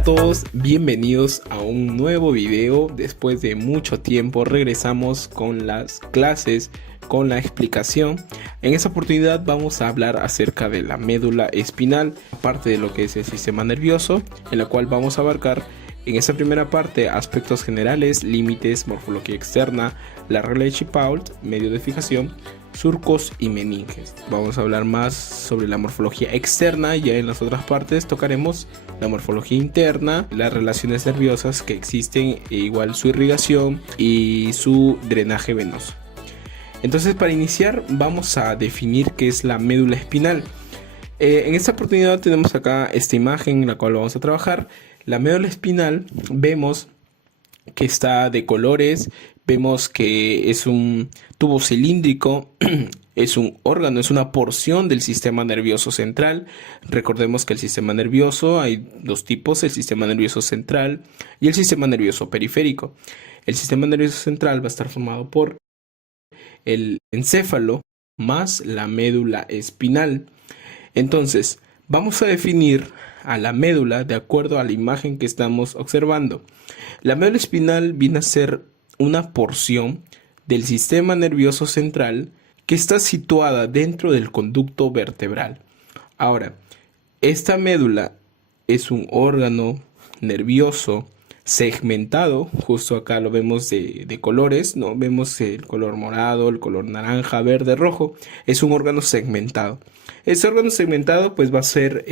a todos, bienvenidos a un nuevo video. Después de mucho tiempo regresamos con las clases, con la explicación. En esta oportunidad vamos a hablar acerca de la médula espinal, parte de lo que es el sistema nervioso, en la cual vamos a abarcar en esta primera parte aspectos generales, límites, morfología externa, la regla de Chipault, medio de fijación, surcos y meninges. Vamos a hablar más sobre la morfología externa. Ya en las otras partes tocaremos la morfología interna, las relaciones nerviosas que existen, e igual su irrigación y su drenaje venoso. Entonces, para iniciar vamos a definir qué es la médula espinal. En esta oportunidad tenemos acá esta imagen en la cual vamos a trabajar. La médula espinal vemos que está de colores, vemos que es un tubo cilíndrico, es un órgano, es una porción del sistema nervioso central. Recordemos que el sistema nervioso hay dos tipos, el sistema nervioso central y el sistema nervioso periférico. El sistema nervioso central va a estar formado por el encéfalo más la médula espinal. Entonces, vamos a definir a la médula de acuerdo a la imagen que estamos observando. La médula espinal viene a ser una porción del sistema nervioso central que está situada dentro del conducto vertebral. Ahora, esta médula es un órgano nervioso segmentado, justo acá lo vemos de colores, ¿no? Vemos el color morado, el color naranja, verde, rojo. Es un órgano segmentado. Este órgano segmentado pues va a ser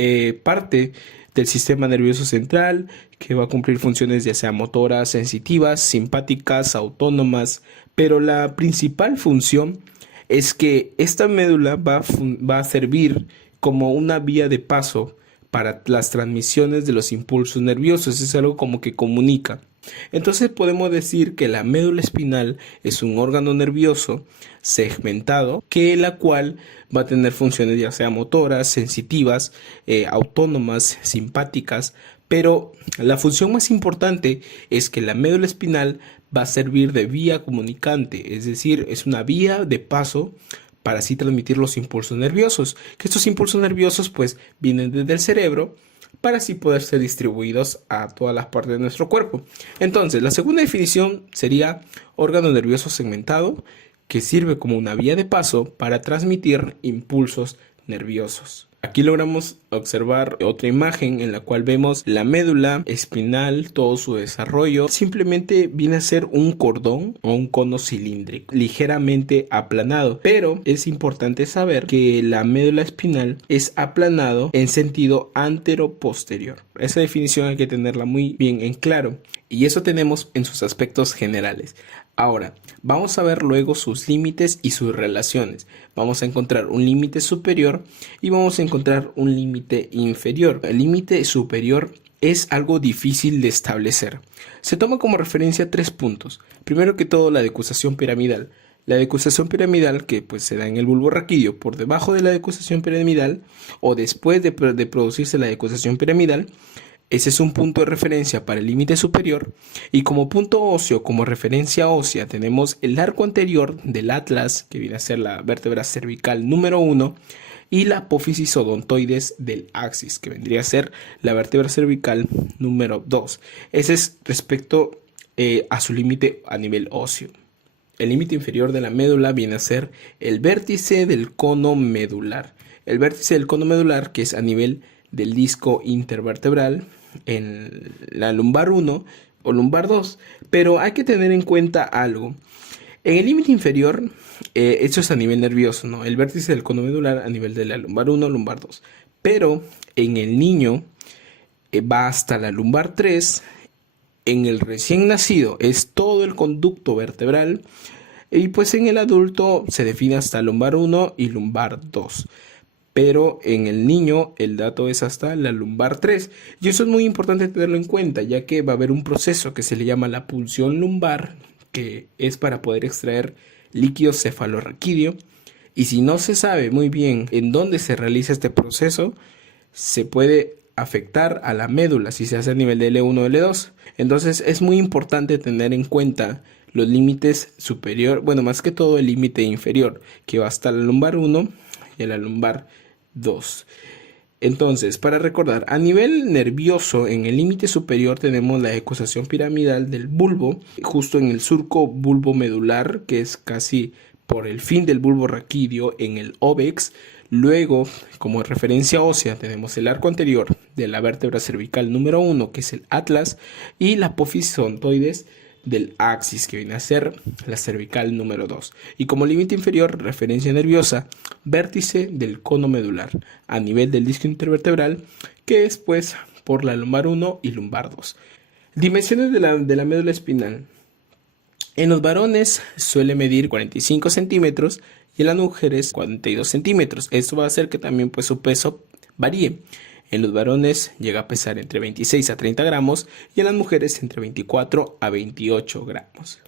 parte del sistema nervioso central, que va a cumplir funciones ya sea motoras, sensitivas, simpáticas, autónomas, pero la principal función es que esta médula va a servir como una vía de paso para las transmisiones de los impulsos nerviosos. Es algo como que comunica. Entonces podemos decir que la médula espinal es un órgano nervioso segmentado, que la cual va a tener funciones ya sea motoras, sensitivas, autónomas, simpáticas, pero la función más importante es que la médula espinal va a servir de vía comunicante, es decir, es una vía de paso para así transmitir los impulsos nerviosos, que estos impulsos nerviosos pues vienen desde el cerebro para así poder ser distribuidos a todas las partes de nuestro cuerpo. Entonces, la segunda definición sería órgano nervioso segmentado, que sirve como una vía de paso para transmitir impulsos nerviosos. Aquí logramos observar otra imagen en la cual vemos la médula espinal, todo su desarrollo. Simplemente viene a ser un cordón o un cono cilíndrico, ligeramente aplanado. Pero es importante saber que la médula espinal es aplanado en sentido antero-posterior. Esa definición hay que tenerla muy bien en claro. Y eso tenemos en sus aspectos generales. Ahora, vamos a ver luego sus límites y sus relaciones. Vamos a encontrar un límite superior y vamos a encontrar un límite inferior. El límite superior es algo difícil de establecer. Se toma como referencia 3 puntos. Primero que todo, la decusación piramidal. La decusación piramidal que pues se da en el bulbo raquídeo por debajo de la decusación piramidal o después de producirse la decusación piramidal. Ese es un punto de referencia para el límite superior, y como punto óseo, como referencia ósea, tenemos el arco anterior del atlas, que viene a ser la vértebra cervical número 1, y la apófisis odontoides del axis, que vendría a ser la vértebra cervical número 2. Ese es respecto a su límite a nivel óseo. El límite inferior de la médula viene a ser el vértice del cono medular. El vértice del cono medular, que es a nivel del disco intervertebral, en la lumbar 1 o lumbar 2, pero hay que tener en cuenta algo. En el límite inferior, esto es a nivel nervioso, ¿no? El vértice del cono medular a nivel de la lumbar 1 o lumbar 2, pero en el niño va hasta la lumbar 3, en el recién nacido es todo el conducto vertebral, y pues en el adulto se define hasta lumbar 1 y lumbar 2. Pero en el niño el dato es hasta la lumbar 3. Y eso es muy importante tenerlo en cuenta, ya que va a haber un proceso que se le llama la punción lumbar, que es para poder extraer líquido cefalorraquídeo. Y si no se sabe muy bien en dónde se realiza este proceso, se puede afectar a la médula si se hace a nivel de L1 o L2. Entonces es muy importante tener en cuenta los límites superior, bueno, más que todo el límite inferior, que va hasta la lumbar 1 y a la lumbar 2. Entonces, para recordar, a nivel nervioso, en el límite superior tenemos la ecuación piramidal del bulbo, justo en el surco bulbo medular, que es casi por el fin del bulbo raquídeo en el óbex. Luego, como referencia ósea, tenemos el arco anterior de la vértebra cervical número 1, que es el atlas, y la apófisis odontoides del axis, que viene a ser la cervical número 2. Y como límite inferior, referencia nerviosa, vértice del cono medular, a nivel del disco intervertebral, que es pues por la lumbar 1 y lumbar 2. Dimensiones de la médula espinal. En los varones suele medir 45 centímetros y en las mujeres 42 centímetros. Esto va a hacer que también pues su peso varíe. En los varones llega a pesar entre 26 a 30 gramos y en las mujeres entre 24 a 28 gramos.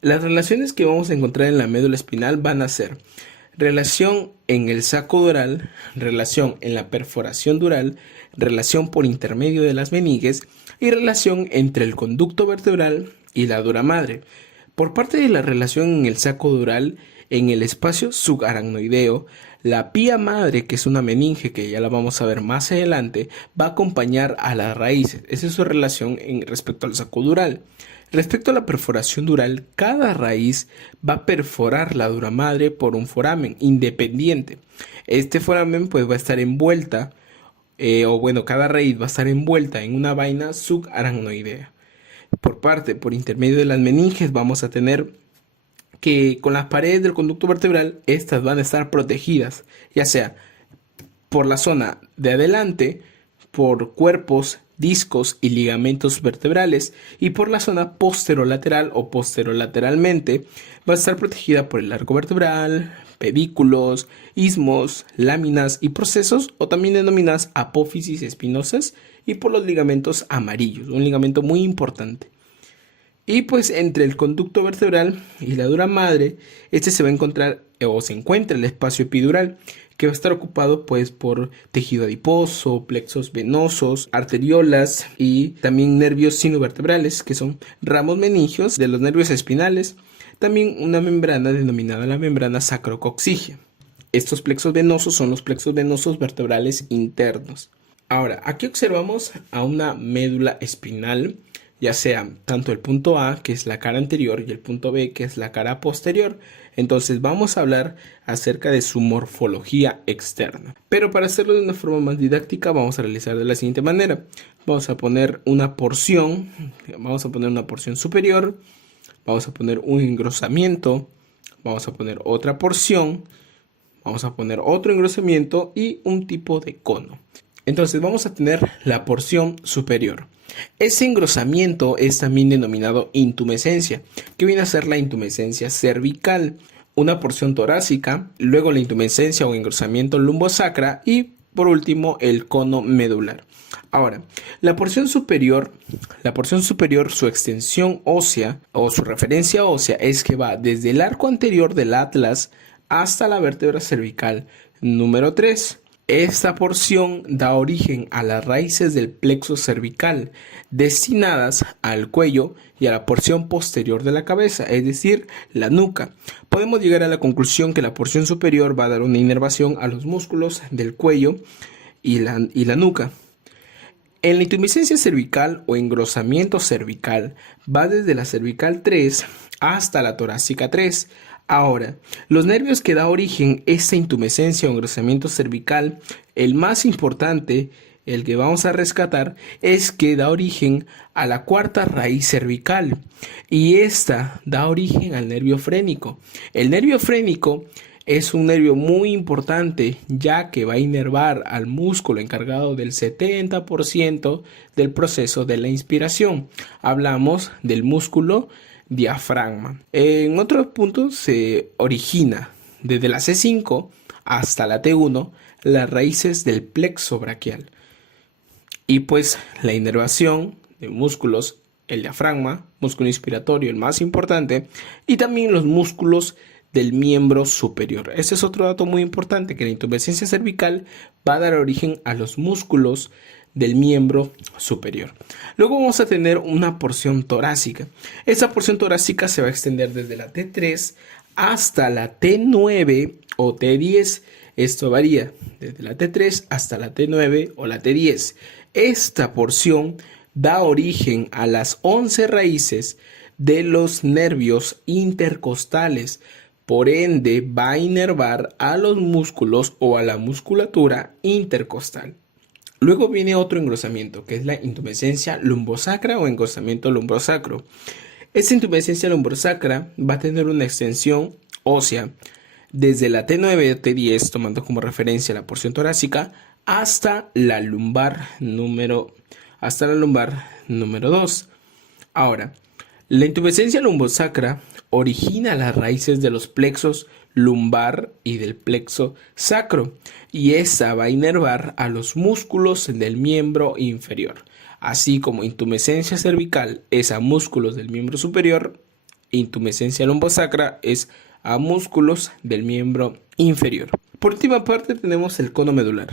Las relaciones que vamos a encontrar en la médula espinal van a ser relación en el saco dural, relación en la perforación dural, relación por intermedio de las meninges y relación entre el conducto vertebral y la dura madre. Por parte de la relación en el saco dural, en el espacio subaracnoideo, la pía madre, que es una meninge que ya la vamos a ver más adelante, va a acompañar a las raíces. Esa es su relación respecto al saco dural. Respecto a la perforación dural, cada raíz va a perforar la dura madre por un foramen independiente. Este foramen pues va a estar envuelta, cada raíz va a estar envuelta en una vaina subaracnoidea. Por intermedio de las meninges vamos a tener que con las paredes del conducto vertebral, estas van a estar protegidas, ya sea por la zona de adelante, por cuerpos, discos y ligamentos vertebrales, y por la zona posterolateral o posterolateralmente va a estar protegida por el arco vertebral, pedículos, istmos, láminas y procesos, o también denominadas apófisis espinosas, y por los ligamentos amarillos, un ligamento muy importante. Y pues entre el conducto vertebral y la dura madre, se va a encontrar o se encuentra el espacio epidural, que va a estar ocupado pues por tejido adiposo, plexos venosos, arteriolas y también nervios sinovertebrales, que son ramos meningios de los nervios espinales. También una membrana denominada la membrana sacrococcígea. Estos plexos venosos son los plexos venosos vertebrales internos. Ahora, aquí observamos a una médula espinal, ya sea tanto el punto A, que es la cara anterior, y el punto B, que es la cara posterior. Entonces vamos a hablar acerca de su morfología externa. Pero para hacerlo de una forma más didáctica, vamos a realizar de la siguiente manera. Vamos a poner una porción superior, vamos a poner un engrosamiento, vamos a poner otra porción, vamos a poner otro engrosamiento y un tipo de cono. Entonces vamos a tener la porción superior. Ese engrosamiento es también denominado intumescencia, que viene a ser la intumescencia cervical, una porción torácica, luego la intumescencia o engrosamiento lumbosacra y por último el cono medular. Ahora, la porción superior, su extensión ósea o su referencia ósea es que va desde el arco anterior del atlas hasta la vértebra cervical número 3. Esta porción da origen a las raíces del plexo cervical, destinadas al cuello y a la porción posterior de la cabeza, es decir, la nuca. Podemos llegar a la conclusión que la porción superior va a dar una inervación a los músculos del cuello y la nuca. En la intumescencia cervical o engrosamiento cervical va desde la cervical 3 hasta la torácica 3. Ahora, los nervios que da origen a esta intumescencia o engrosamiento cervical, el más importante, el que vamos a rescatar, es que da origen a la cuarta raíz cervical y esta da origen al nervio frénico. El nervio frénico es un nervio muy importante, ya que va a inervar al músculo encargado del 70% del proceso de la inspiración. Hablamos del músculo diafragma. En otros puntos se origina desde la C5 hasta la T1 las raíces del plexo braquial. Y pues la inervación de músculos, el diafragma, músculo inspiratorio, el más importante, y también los músculos del miembro superior. Este es otro dato muy importante, que la intumescencia cervical va a dar origen a los músculos del miembro superior. Luego vamos a tener una porción torácica. Esta porción torácica se va a extender desde la T3 hasta la T9 o T10. Esto varía desde la T3 hasta la T9 o la T10. Esta porción da origen a las 11 raíces de los nervios intercostales. Por ende, va a inervar a los músculos o a la musculatura intercostal. Luego viene otro engrosamiento, que es la intumescencia lumbosacra o engrosamiento lumbosacro. Esta intumescencia lumbosacra va a tener una extensión ósea desde la T9 o T10, tomando como referencia la porción torácica, hasta la lumbar número 2. Ahora, la intumescencia lumbosacra origina las raíces de los plexos lumbar y del plexo sacro, y esta va a inervar a los músculos del miembro inferior, así como intumescencia cervical es a músculos del miembro superior, intumescencia lumbosacra es a músculos del miembro inferior. Por última parte tenemos el cono medular.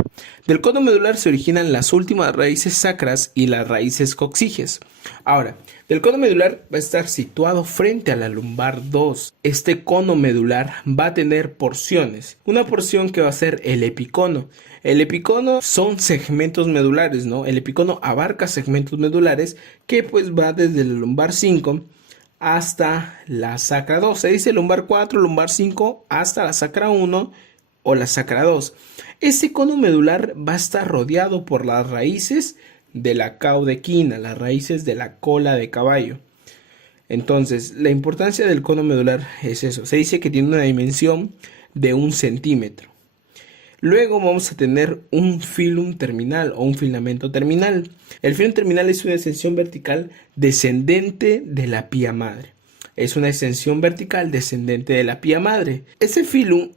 Del cono medular se originan las últimas raíces sacras y las raíces coxígeas. Ahora, del cono medular va a estar situado frente a la lumbar 2. Este cono medular va a tener porciones. Una porción que va a ser el epicono. El epicono son segmentos medulares, ¿no? El epicono abarca segmentos medulares que pues va desde la lumbar 5 hasta la sacra 2. Se dice lumbar 4, lumbar 5 hasta la sacra 1 o la sacra 2. Este cono medular va a estar rodeado por las raíces de la caudequina, las raíces de la cola de caballo. Entonces, la importancia del cono medular es eso. Se dice que tiene una dimensión de 1 centímetro. Luego vamos a tener un filum terminal o un filamento terminal. El filum terminal es una extensión vertical descendente de la pía madre. Es una extensión vertical descendente de la pía madre. Ese filum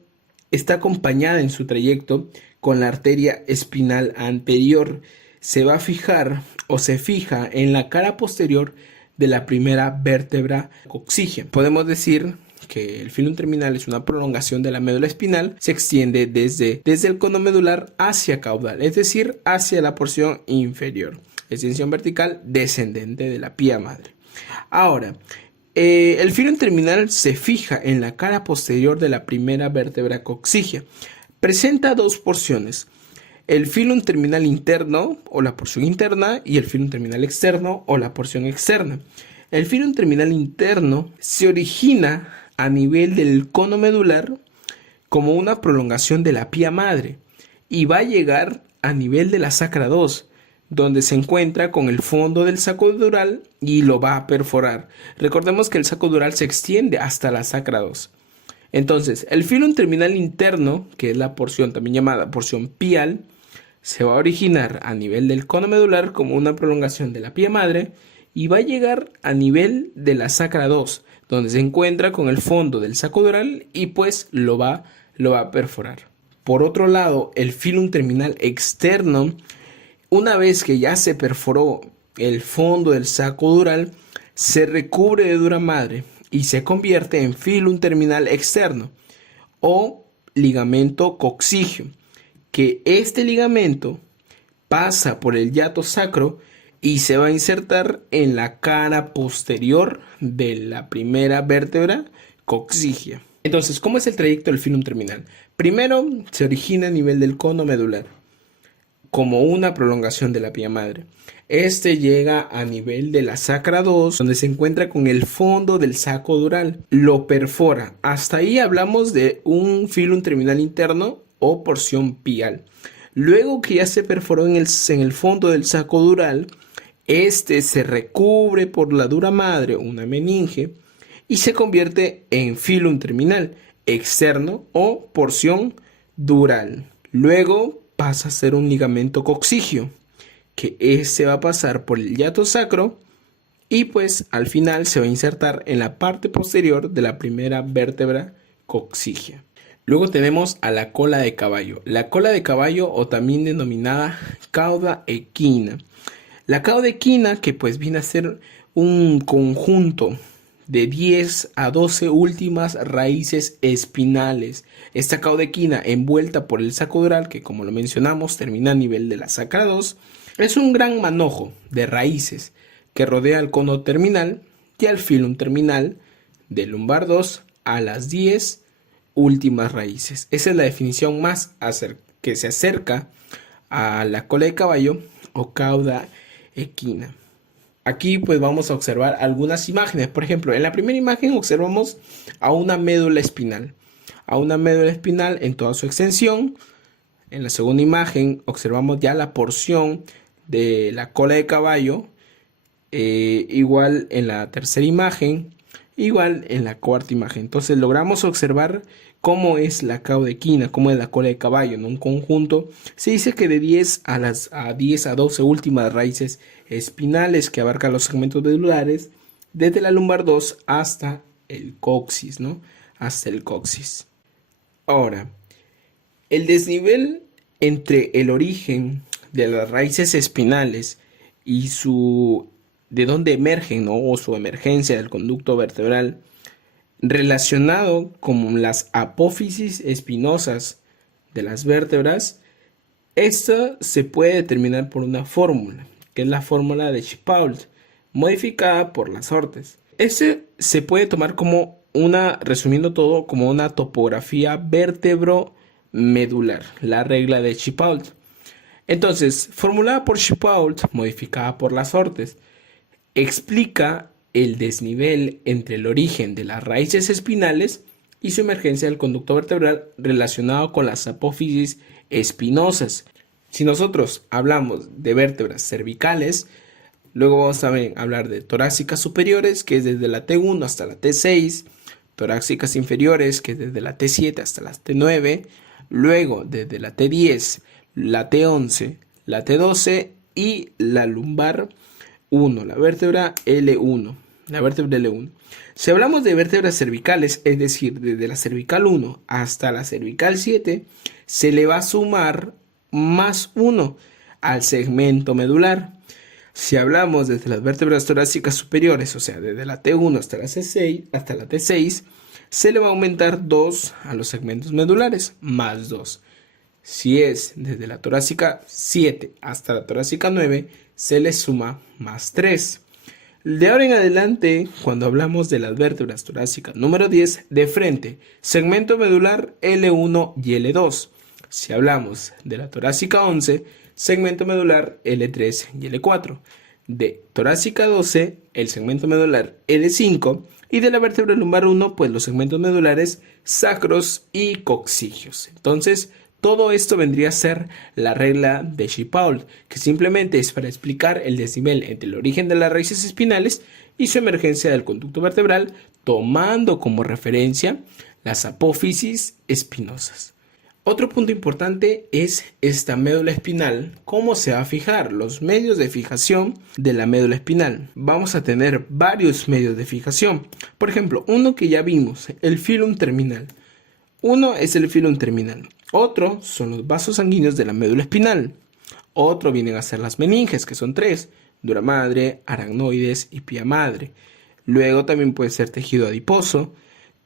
está acompañada en su trayecto con la arteria espinal anterior. Se va a fijar o se fija en la cara posterior de la primera vértebra coxígea. Podemos decir que el filum terminal es una prolongación de la médula espinal, se extiende desde el cono medular hacia caudal, es decir, hacia la porción inferior. Extensión vertical descendente de la pía madre. Ahora, el filum terminal se fija en la cara posterior de la primera vértebra coxígea. Presenta dos porciones: el filum terminal interno o la porción interna y el filum terminal externo o la porción externa. El filum terminal interno se origina a nivel del cono medular como una prolongación de la pía madre y va a llegar a nivel de la sacra 2, donde se encuentra con el fondo del saco dural y lo va a perforar. Recordemos que el saco dural se extiende hasta la sacra 2. Entonces, el filum terminal interno, que es la porción también llamada porción pial, se va a originar a nivel del cono medular como una prolongación de la pía madre y va a llegar a nivel de la sacra 2, donde se encuentra con el fondo del saco dural y pues lo va a perforar. Por otro lado, el filum terminal externo, una vez que ya se perforó el fondo del saco dural, se recubre de dura madre y se convierte en filum terminal externo o ligamento coxígeo, que este ligamento pasa por el hiato sacro y se va a insertar en la cara posterior de la primera vértebra coxígea. Entonces, ¿cómo es el trayecto del filum terminal? Primero, se origina a nivel del cono medular, como una prolongación de la pía madre. Este llega a nivel de la sacra 2, donde se encuentra con el fondo del saco dural. Lo perfora. Hasta ahí hablamos de un filum terminal interno o porción pial. Luego que ya se perforó en el fondo del saco dural, este se recubre por la dura madre, una meninge, y se convierte en filum terminal externo o porción dural. Luego pasa a ser un ligamento coxígeo, que este va a pasar por el hiato sacro y pues al final se va a insertar en la parte posterior de la primera vértebra coxígea. Luego tenemos a la cola de caballo. La cola de caballo, o también denominada cauda equina. La cauda equina, que pues viene a ser un conjunto de 10 a 12 últimas raíces espinales. Esta cauda equina, envuelta por el saco dural, que como lo mencionamos termina a nivel de la sacra 2, es un gran manojo de raíces que rodea al cono terminal y al filum terminal del lumbar 2 a las 10 últimas raíces. Esa es la definición más que se acerca a la cola de caballo o cauda equina. Aquí pues vamos a observar algunas imágenes. Por ejemplo, en la primera imagen observamos a una médula espinal. A una médula espinal en toda su extensión. En la segunda imagen observamos ya la porción de la cola de caballo. Igual en la tercera imagen. Igual en la cuarta imagen. Entonces logramos observar cómo es la cauda equina, cómo es la cola de caballo en un conjunto. Se dice que de 10 a 12 últimas raíces espinales que abarcan los segmentos medulares, desde la lumbar 2 hasta el coxis, ¿no? Hasta el coxis. Ahora, el desnivel entre el origen de las raíces espinales y de dónde emergen, ¿no? O su emergencia del conducto vertebral, relacionado con las apófisis espinosas de las vértebras, esto se puede determinar por una fórmula, que es la fórmula de Chipault, modificada por las Ortes. Este se puede tomar como resumiendo todo, como una topografía vértebro-medular, la regla de Chipault. Entonces, formulada por Chipault, modificada por las Ortes, explica el desnivel entre el origen de las raíces espinales y su emergencia del conducto vertebral relacionado con las apófisis espinosas. Si nosotros hablamos de vértebras cervicales, luego vamos a hablar de torácicas superiores, que es desde la T1 hasta la T6, torácicas inferiores, que es desde la T7 hasta la T9, luego desde la T10, la T11, la T12 y la lumbar 1, la vértebra L1. La vértebra L1. Si hablamos de vértebras cervicales, es decir, desde la cervical 1 hasta la cervical 7, se le va a sumar más 1 al segmento medular. Si hablamos desde las vértebras torácicas superiores, o sea, desde la T1 hasta la T6, se le va a aumentar 2 a los segmentos medulares, más 2. Si es desde la torácica 7 hasta la torácica 9, se le suma más 3. De ahora en adelante, cuando hablamos de las vértebras torácicas número 10, de frente, segmento medular L1 y L2. Si hablamos de la torácica 11, segmento medular L3 y L4. De torácica 12, el segmento medular L5. Y de la vértebra lumbar 1, pues los segmentos medulares sacros y coccygios. Entonces, todo esto vendría a ser la regla de Chipault, que simplemente es para explicar el desnivel entre el origen de las raíces espinales y su emergencia del conducto vertebral, tomando como referencia las apófisis espinosas. Otro punto importante es esta médula espinal. ¿Cómo se va a fijar? Los medios de fijación de la médula espinal. Vamos a tener varios medios de fijación. Por ejemplo, uno que ya vimos, el filum terminal. Uno es el filum terminal. Otro son los vasos sanguíneos de la médula espinal. Otro vienen a ser las meninges, que son 3. Dura madre, aracnoides y pía madre. Luego también puede ser tejido adiposo.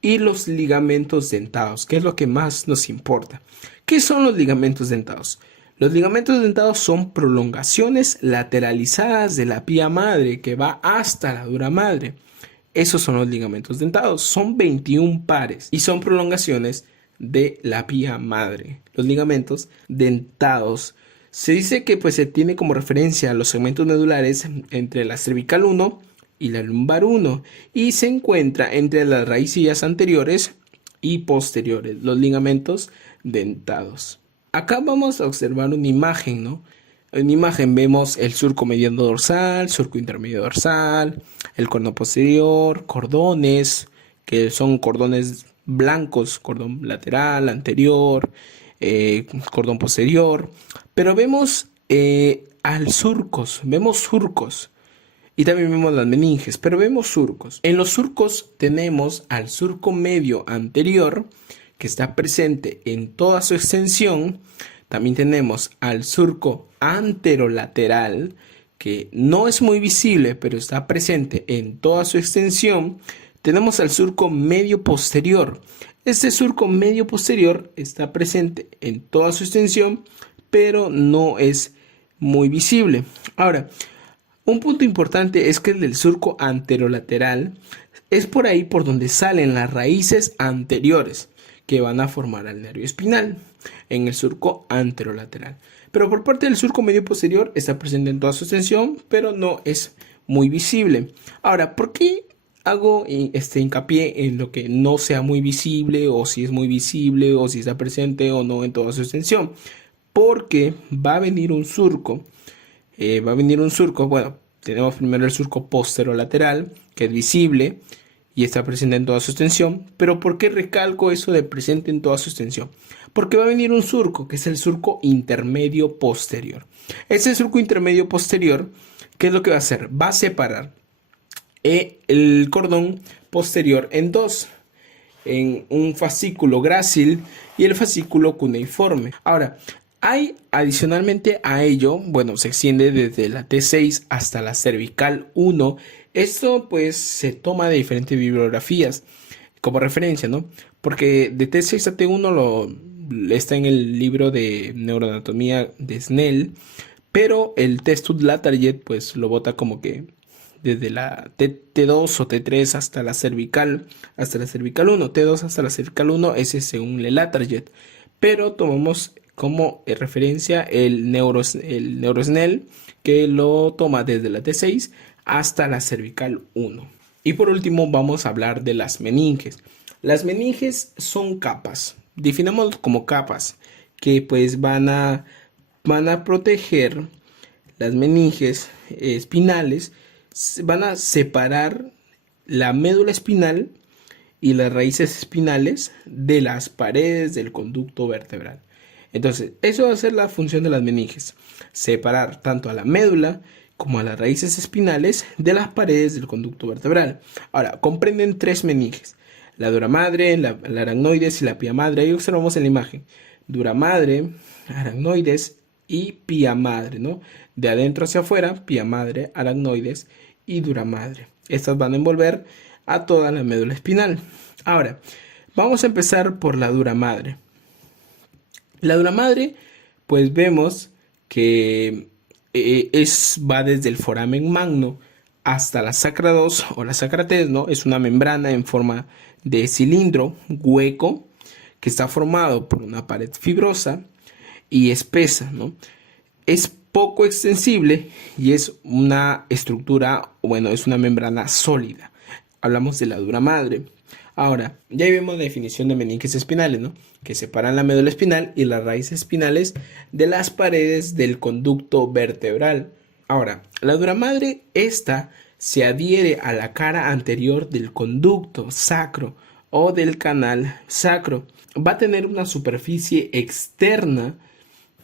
Y los ligamentos dentados, que es lo que más nos importa. ¿Qué son los ligamentos dentados? Los ligamentos dentados son prolongaciones lateralizadas de la pía madre que va hasta la dura madre. Esos son los ligamentos dentados. Son 21 pares y son prolongaciones de la pía madre. Los ligamentos dentados. Se dice que pues se tiene como referencia los segmentos medulares entre la cervical 1 y la lumbar 1 y se encuentra entre las raicillas anteriores y posteriores, los ligamentos dentados. Acá vamos a observar una imagen, ¿no? En la imagen vemos el surco mediano dorsal, surco intermedio dorsal, el cordón posterior, cordones, que son cordones blancos, cordón lateral, anterior, cordón posterior, pero vemos vemos surcos. Y también vemos las meninges, pero vemos surcos. En los surcos tenemos al surco medio anterior, que está presente en toda su extensión. También tenemos al surco anterolateral, que no es muy visible, pero está presente en toda su extensión. Tenemos al surco medio posterior. Este surco medio posterior está presente en toda su extensión, pero no es muy visible. Ahora, un punto importante es que el del surco anterolateral es por ahí por donde salen las raíces anteriores, que van a formar al nervio espinal en el surco anterolateral. Pero por parte del surco medio posterior está presente en toda su extensión, pero no es muy visible. Ahora, ¿por qué hago hincapié en lo que no sea muy visible, o si es muy visible, o si está presente o no en toda su extensión? Porque va a venir un surco. Bueno, tenemos primero el surco posterolateral, que es visible y está presente en toda su extensión. Pero ¿por qué recalco eso de presente en toda su extensión? Porque va a venir un surco, que es el surco intermedio posterior. Ese surco intermedio posterior, ¿qué es lo que va a hacer? Va a separar el cordón posterior en dos, en un fascículo grácil y el fascículo cuneiforme. Ahora, hay adicionalmente a ello, bueno, se extiende desde la T6 hasta la cervical 1. Esto pues se toma de diferentes bibliografías como referencia, ¿no? Porque de T6 a T1 está en el libro de neuroanatomía de Snell, pero el T-Stud-Latarjet pues lo bota como que desde la T2 o T3 hasta la cervical 1. T2 hasta la cervical 1, ese según el Latarjet. Pero tomamos como referencia el NeuroSnell, que lo toma desde la T6 hasta la cervical 1. Y por último vamos a hablar de las meninges. Las meninges son capas, definamos como capas, que pues van a proteger las meninges espinales, van a separar la médula espinal y las raíces espinales de las paredes del conducto vertebral. Entonces, eso va a ser la función de las meninges: separar tanto a la médula como a las raíces espinales de las paredes del conducto vertebral. Ahora, comprenden tres meninges: la dura madre, la aracnoides y la pía madre. Ahí observamos en la imagen: dura madre, aracnoides y pía madre, ¿no? De adentro hacia afuera, pía madre, aracnoides y dura madre. Estas van a envolver a toda la médula espinal. Ahora, vamos a empezar por la dura madre. La dura madre, pues vemos que va desde el foramen magno hasta la sacra 2 o la sacra 3, ¿no? Es una membrana en forma de cilindro hueco que está formado por una pared fibrosa y espesa, ¿no? Es poco extensible y es una estructura, bueno, es una membrana sólida. Hablamos de la dura madre. Ahora, ya vemos la definición de meninges espinales, ¿no? Que separan la médula espinal y las raíces espinales de las paredes del conducto vertebral. Ahora, la dura madre, esta se adhiere a la cara anterior del conducto sacro o del canal sacro. Va a tener una superficie externa,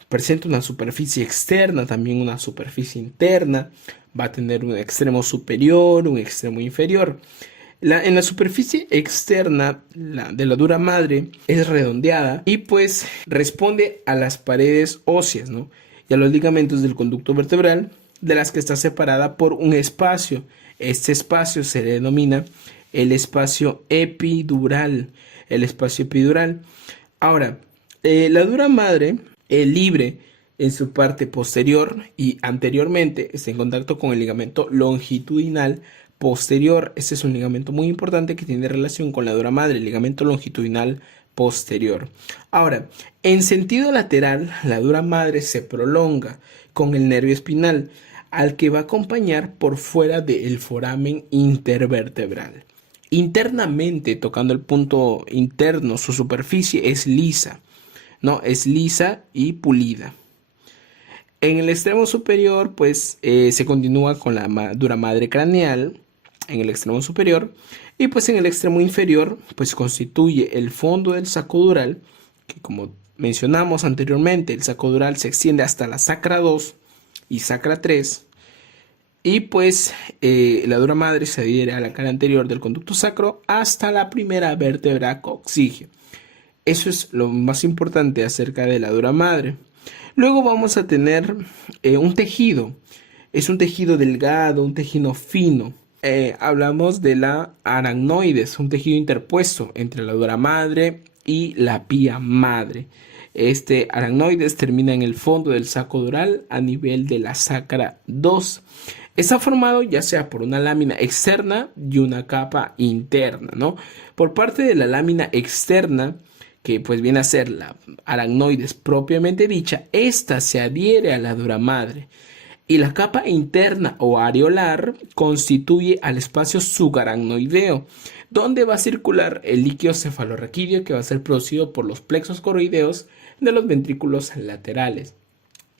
presenta una superficie externa, también una superficie interna. Va a tener un extremo superior, un extremo inferior. En la superficie externa de la dura madre es redondeada y pues responde a las paredes óseas, ¿no? Y a los ligamentos del conducto vertebral, de las que está separada por un espacio. Este espacio se le denomina el espacio epidural. Ahora, la dura madre libre en su parte posterior y anteriormente está en contacto con el ligamento longitudinal posterior. Este es un ligamento muy importante que tiene relación con la dura madre, el ligamento longitudinal posterior. Ahora, en sentido lateral, la dura madre se prolonga con el nervio espinal, al que va a acompañar por fuera del foramen intervertebral. Internamente, tocando el punto interno, su superficie es lisa, ¿no? Es lisa y pulida. En el extremo superior, pues, se continúa con la dura madre craneal, en el extremo superior, y pues en el extremo inferior pues constituye el fondo del saco dural, que como mencionamos anteriormente, el saco dural se extiende hasta la sacra 2 y sacra 3, y pues la dura madre se adhiere a la cara anterior del conducto sacro hasta la primera vértebra coxígea. Eso es lo más importante acerca de la dura madre. Luego vamos a tener un tejido. Es un tejido delgado, un tejido fino. Hablamos de la aracnoides, un tejido interpuesto entre la dura madre y la pía madre. Este aracnoides termina en el fondo del saco dural a nivel de la sacra 2. Está formado ya sea por una lámina externa y una capa interna, ¿no? Por parte de la lámina externa, que pues viene a ser la aracnoides propiamente dicha, esta se adhiere a la dura madre. Y la capa interna o areolar constituye al espacio subaracnoideo, donde va a circular el líquido cefalorraquídeo que va a ser producido por los plexos coroideos de los ventrículos laterales.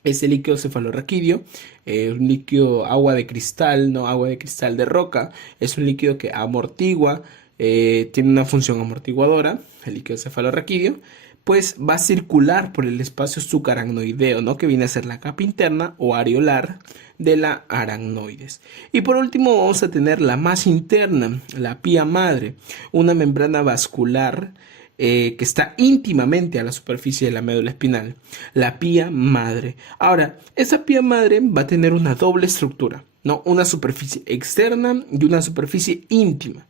Ese líquido cefalorraquídeo, un líquido agua de cristal, no agua de cristal de roca, es un líquido que amortigua, tiene una función amortiguadora, el líquido cefalorraquídeo, pues va a circular por el espacio subaracnoideo, ¿no? Que viene a ser la capa interna o areolar de la aracnoides. Y por último vamos a tener la más interna, la pía madre, una membrana vascular que está íntimamente a la superficie de la médula espinal, la pía madre. Ahora, esa pía madre va a tener una doble estructura, ¿no? Una superficie externa y una superficie íntima.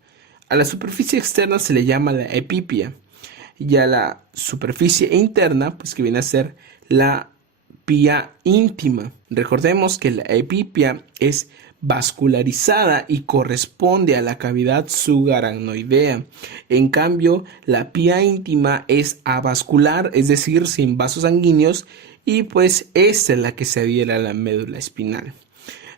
A la superficie externa se le llama la epipia y a la superficie interna, pues que viene a ser la pía íntima. Recordemos que la epipia es vascularizada y corresponde a la cavidad subaracnoidea. En cambio, la pía íntima es avascular, es decir, sin vasos sanguíneos, y pues esta es la que se adhiere a la médula espinal.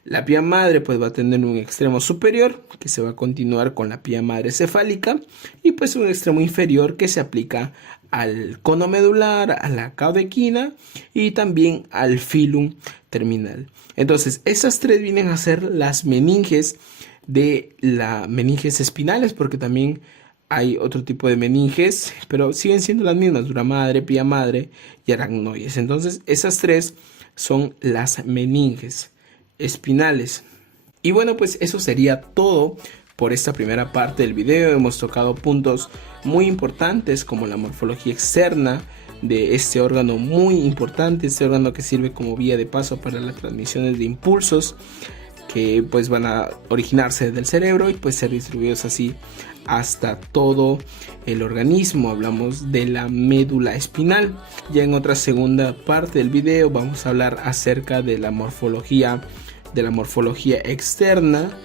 La pía madre pues va a tener un extremo superior que se va a continuar con la pía madre cefálica y pues un extremo inferior que se aplica al cono medular, a la caudequina y también al filum terminal. Entonces esas tres vienen a ser las meninges de la meninges espinales, porque también hay otro tipo de meninges, pero siguen siendo las mismas: dura madre, pía madre y aracnoides. Entonces esas tres son las meninges espinales. Y bueno, pues eso sería todo por esta primera parte del video. Hemos tocado puntos muy importantes como la morfología externa de este órgano muy importante, este órgano que sirve como vía de paso para las transmisiones de impulsos que pues van a originarse del cerebro y pues ser distribuidos así hasta todo el organismo. Hablamos de la médula espinal. Ya en otra segunda parte del video vamos a hablar acerca de la morfología externa.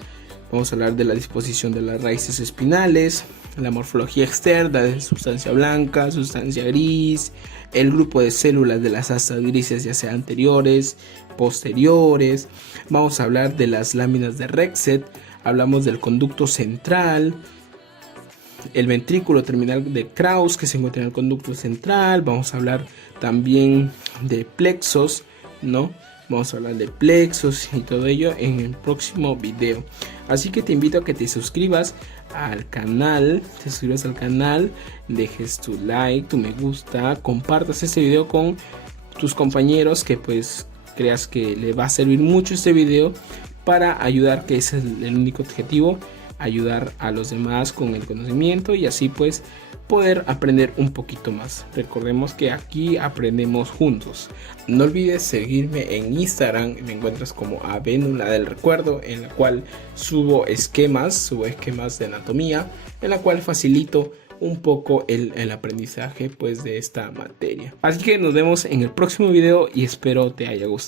Vamos a hablar de la disposición de las raíces espinales, la morfología externa de sustancia blanca, sustancia gris, el grupo de células de las astas grises, ya sea anteriores, posteriores. Vamos a hablar de las láminas de Rexet, hablamos del conducto central, el ventrículo terminal de Krauss que se encuentra en el conducto central. Vamos a hablar también de plexos, ¿no? Vamos a hablar de plexos y todo ello en el próximo video. Así que te invito a que te suscribas al canal, dejes tu like, tu me gusta, compartas este video con tus compañeros que pues creas que le va a servir mucho este video para ayudar, que ese es el único objetivo, ayudar a los demás con el conocimiento y así pues poder aprender un poquito más. Recordemos que aquí aprendemos juntos. No olvides seguirme en Instagram, me encuentras como Avénula del Recuerdo, en la cual subo esquemas de anatomía, en la cual facilito un poco el aprendizaje pues de esta materia. Así que nos vemos en el próximo video y espero te haya gustado.